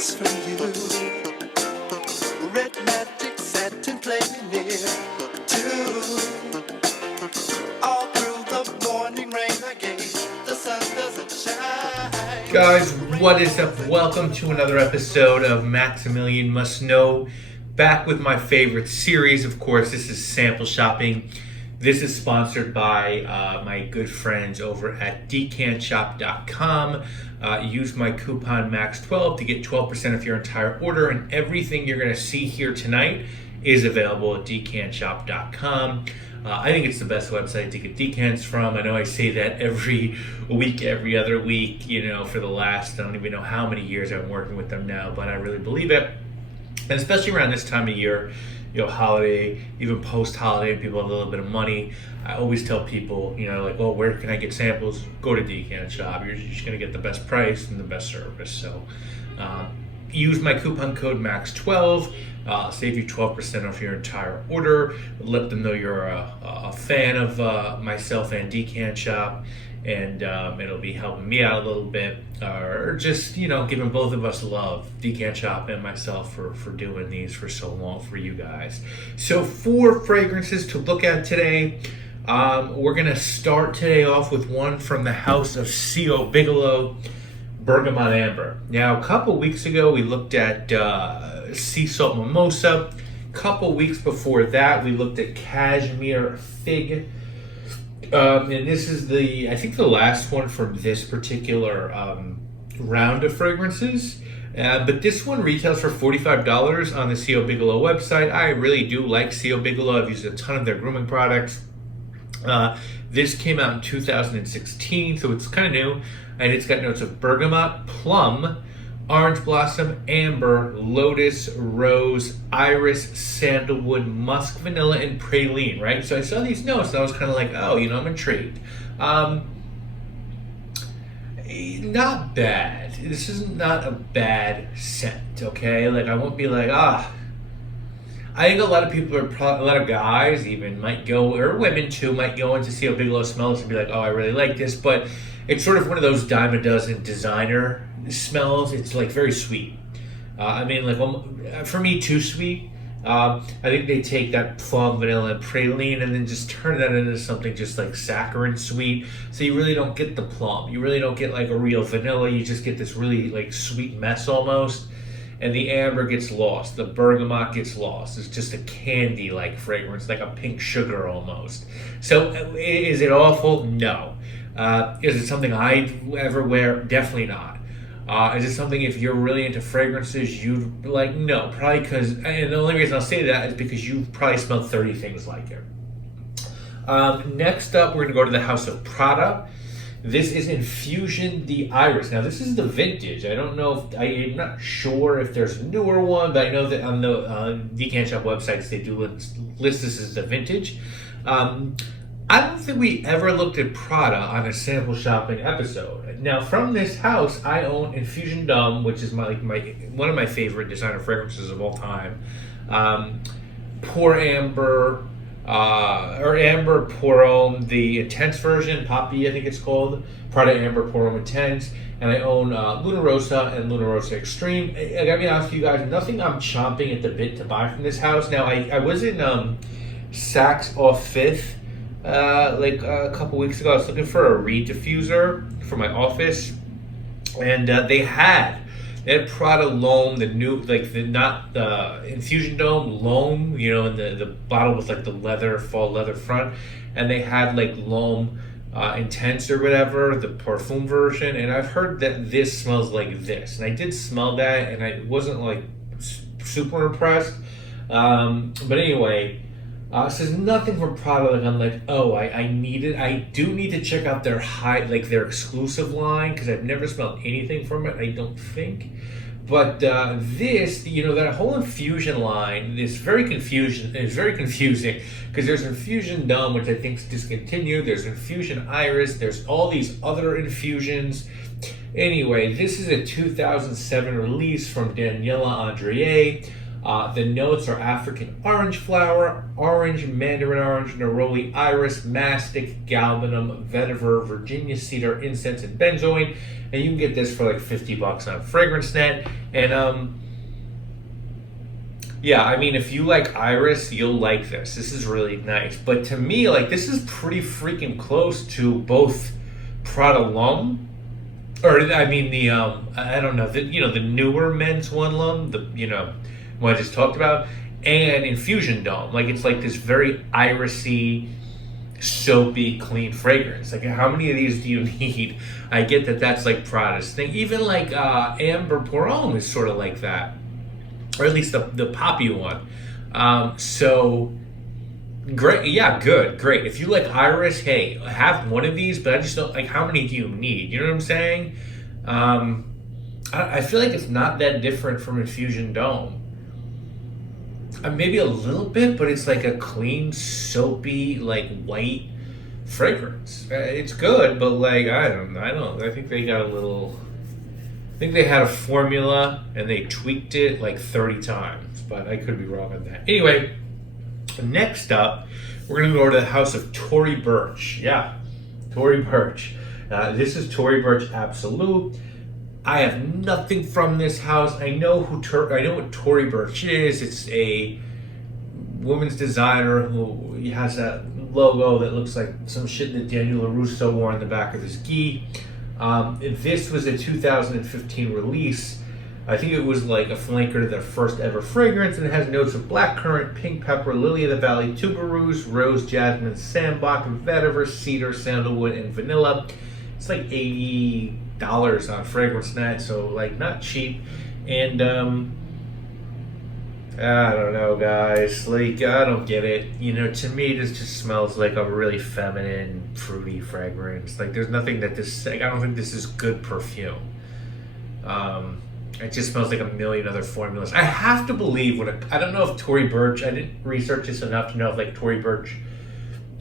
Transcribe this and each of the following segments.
just for you. Red magic satin plain near too. All through the morning rain again, the sun doesn't shine. Guys, what is up? Welcome to another episode of Maximilian Must Know. Back with my favorite series, of course. This is Sample Shopping. This is sponsored by my good friends over at decantshop.com. Use my coupon MAX12 to get 12% off your entire order, and everything you're going to see here tonight is available at decantshop.com. I think it's the best website to get decants from. I know I say that every week, every other week, for the last, I don't even know how many years I'm working with them now, but I really believe it. And especially around this time of year, holiday, even post-holiday, people have a little bit of money. I always tell people, well, where can I get samples? Go to Decant Shop. You're just going to get the best price and the best service. So use my coupon code MAX12. Save you 12% off your entire order. Let them know you're a fan of myself and Decant Shop. And it'll be helping me out a little bit, or just giving both of us love, Decant Shop and myself, for doing these for so long for you guys. So 4 fragrances to look at today. We're gonna start today off with one from the house of C.O. Bigelow, Bergamot Amber. Now, a couple weeks ago we looked at Sea Salt Mimosa. A couple weeks before that we looked at Cashmere Fig. And this is I think the last one from this particular round of fragrances. But this one retails for $45 on the C.O. Bigelow website. I really do like C.O. Bigelow. I've used a ton of their grooming products. This came out in 2016, so it's kind of new. And it's got notes of bergamot, plum, orange blossom, amber, lotus, rose, iris, sandalwood, musk, vanilla, and praline, right? So I saw these notes and I was kind of like, I'm intrigued. Not bad. This is not a bad scent, okay? I won't be like, I think a lot of people a lot of guys even might go, or women too, might go into C.O. Bigelow smells and be like, I really like this, but it's sort of one of those dime a dozen designer smells. It's very sweet. For me, too sweet. I think they take that plum, vanilla, and praline and then just turn that into something just saccharine sweet. So you really don't get the plum. You really don't get a real vanilla. You just get this really sweet mess almost. And the amber gets lost. The bergamot gets lost. It's just a candy-like fragrance, like a pink sugar almost. So is it awful? No. Is it something I'd ever wear? Definitely not. Is it something, if you're really into fragrances, you'd like? No, probably because, and the only reason I'll say that is because you've probably smelled 30 things like it. Next up, we're going to go to the house of Prada. This is Infusion the Iris. Now, this is the vintage. I don't know I'm not sure if there's a newer one, but I know that on the Decant Shop websites, they do list this as the vintage. I don't think we ever looked at Prada on a sample shopping episode. Now, from this house, I own Infusion Dum, which is one of my favorite designer fragrances of all time. Pour Amber, or Amber Pour Homme, the Intense version, Poppy, I think it's called. Prada Amber Pour Homme Intense. And I own Luna Rosa and Luna Rosa Extreme. I gotta be honest with you guys, nothing I'm chomping at the bit to buy from this house. Now, I was in Saks off 5th. A couple weeks ago. I was looking for a reed diffuser for my office, and they had Prada L'Homme, the new, not the Infusion Dome L'Homme, and the bottle with the fall leather front, and they had L'Homme Intense or whatever, the parfum version, and I've heard that this smells like this, and I did smell that, and I wasn't super impressed, but anyway. So there's nothing from Prada I'm like, I need it. I do need to check out their their exclusive line, because I've never smelled anything from it, I don't think. But this, that whole Infusion line is very confusing, because there's Infusion Dum, which I think is discontinued. There's Infusion Iris. There's all these other infusions. Anyway, this is a 2007 release from Daniela Andrier. The notes are African orange flower, orange, mandarin orange, neroli, iris, mastic, galbanum, vetiver, Virginia cedar, incense, and benzoin. And you can get this for like $50 on FragranceNet. And yeah, I mean, if you like iris, you'll like this. This is really nice. But to me, like, this is pretty freaking close to both Prada L'Homme, or I mean the I don't know, the the newer men's one L'Homme, what I just talked about, and Infusion Dome. Like, it's like this very irisy, soapy, clean fragrance. Like, how many of these do you need? I get that that's like Prada's thing. Even like Amber Pour Homme is sort of like that, or at least the poppy one. So great, yeah, good, great. If you like iris, hey, have one of these. But I just don't like, how many do you need? You know what I'm saying? I feel like it's not that different from Infusion Dome. Maybe a little bit, but it's like a clean, soapy, like white fragrance. It's good, but like I think they got a little. I think they had a formula and they tweaked it like 30 times, but I could be wrong on that. Anyway, next up, we're gonna go to the house of Tory Burch. Yeah, Tory Burch. This is Tory Burch Absolu. I have nothing from this house. I know what Tory Burch is. It's a women's designer who has that logo that looks like some shit that Daniel LaRusso wore on the back of his gi. This was a 2015 release. I think it was like a flanker to their first ever fragrance, and it has notes of blackcurrant, pink pepper, lily of the valley, tuberose, rose, jasmine, sambac, vetiver, cedar, sandalwood, and vanilla. It's like $80 on FragranceNet, so like not cheap. And I don't know, guys. Like, I don't get it. To me, this just smells like a really feminine, fruity fragrance. Like, there's nothing that this. Like, I don't think this is good perfume. It just smells like a million other formulas. I have to believe I don't know if Tory Burch. I didn't research this enough to know if like Tory Burch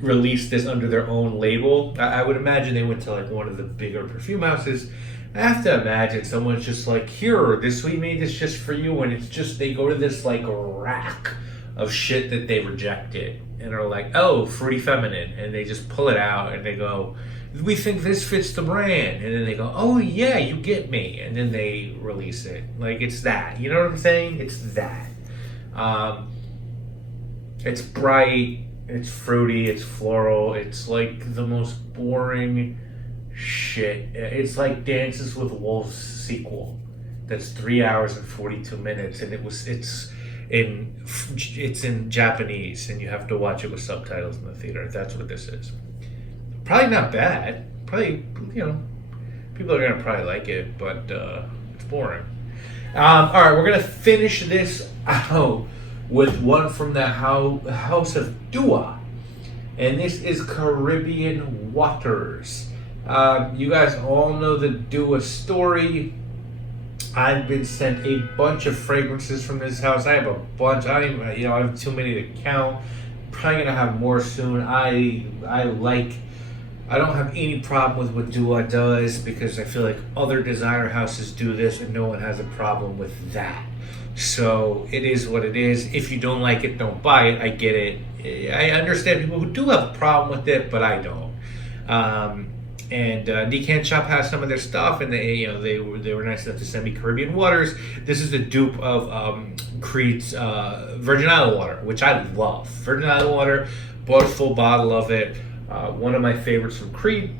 released this under their own label. I would imagine they went to like one of the bigger perfume houses. I have to imagine someone's just like, here, we made this just for you, and it's just they go to this like rack of shit that they rejected and are like, oh, fruity feminine, and they just pull it out and they go, we think this fits the brand, and then they go, oh yeah, you get me, and then they release it. Like, it's that, you know what I'm saying? It's that. It's bright, it's fruity, it's floral, it's like the most boring shit. It's like Dances with Wolves sequel that's 3 hours and 42 minutes, and it's in Japanese, and you have to watch it with subtitles in the theater. That's what this is. Probably not bad. Probably, people are gonna probably like it, but it's boring. All right, we're gonna finish this out with one from the House of Dua, and this is Caribbean Waters. You guys all know the Dua story. I've been sent a bunch of fragrances from this house. I have a bunch. I have too many to count. Probably gonna have more soon. I don't have any problem with what Dua does, because I feel like other designer houses do this and no one has a problem with that. So it is what it is. If you don't like it, don't buy it. I get it. I understand people who do have a problem with it, but I don't. And Decant Shop has some of their stuff, and they were nice enough to send me Caribbean Waters. This is a dupe of Creed's Virgin Island water, which I love. Virgin Island water, bought a full bottle of it. One of my favorites from Creed.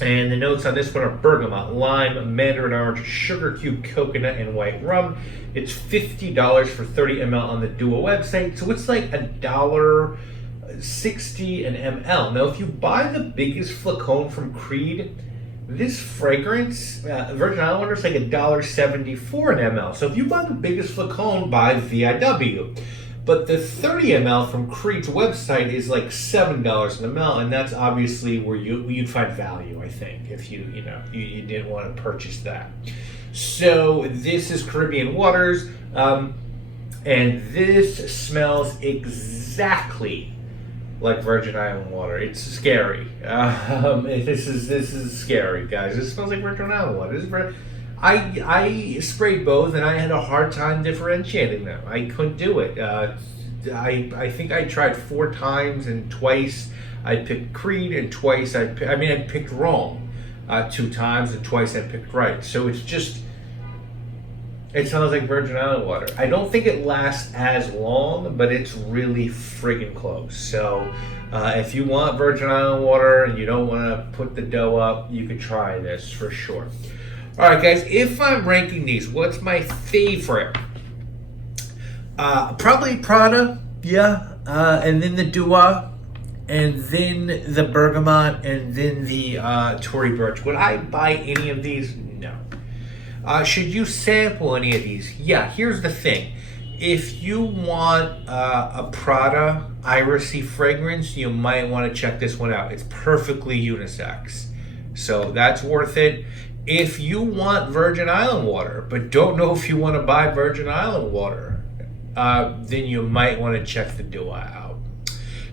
And the notes on this one are bergamot, lime, mandarin orange, sugar cube, coconut, and white rum. It's $50 for 30 ml on the Dua website, so it's like $1.60 an ml. Now, if you buy the biggest flacon from Creed, this fragrance, Virgin Island water, is like $1.74 an ml. So if you buy the biggest flacon, buy VIW. But the 30 ml from Creed's website is like $7 an ml, and that's obviously where you'd find value, I think, if you didn't want to purchase that. So this is Caribbean Waters, and this smells exactly like Virgin Island water. It's scary. This is scary, guys. This smells like Virgin Island water. I sprayed both, and I had a hard time differentiating them. I couldn't do it. I think I tried 4 times, and twice I picked Creed, and twice I picked wrong 2 times, and twice I picked right. So it's just, it smells like Virgin Island water. I don't think it lasts as long, but it's really friggin' close. So if you want Virgin Island water and you don't want to put the dough up, you could try this for sure. All right, guys, if I'm ranking these, what's my favorite? Probably Prada, yeah, and then the Dua, and then the Bergamot, and then the Tory Burch. Would I buy any of these? No. Should you sample any of these? Yeah, here's the thing. If you want a Prada irisy fragrance, you might want to check this one out. It's perfectly unisex, so that's worth it. If you want Virgin Island water, but don't know if you want to buy Virgin Island water, then you might want to check the Dua out.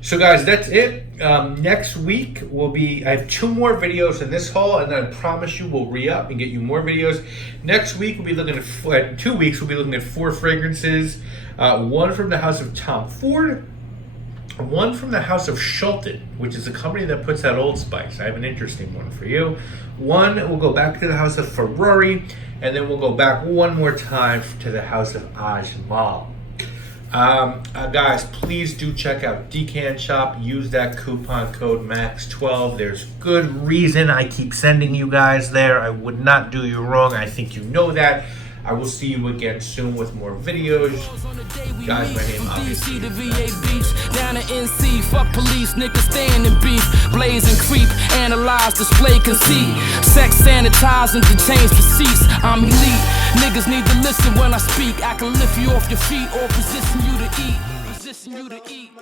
So guys, that's it. Next week I have 2 more videos in this haul, and I promise you we'll re-up and get you more videos. Next week we'll be looking at 2 weeks. We'll be looking at 4 fragrances. 1 from the house of Tom Ford, 1 from the house of Schulten, which is a company that puts out Old Spice. I have an interesting one for you. 1, we'll go back to the house of Ferrari, and then we'll go back 1 more time to the house of Ajmal. Guys, please do check out Decant Shop. Use that coupon code MAX12. There's good reason I keep sending you guys there. I would not do you wrong. I think you know that. I will see you again soon with more videos. Guys, my name obviously. Down to NC, fuck police, niggas staying in beef. Blaze and creep, analyze, display, conceit. Sex sanitizing to change the seats. I'm elite. Niggas need to listen when I speak. I can lift you off your feet or position you to eat. Position you to eat.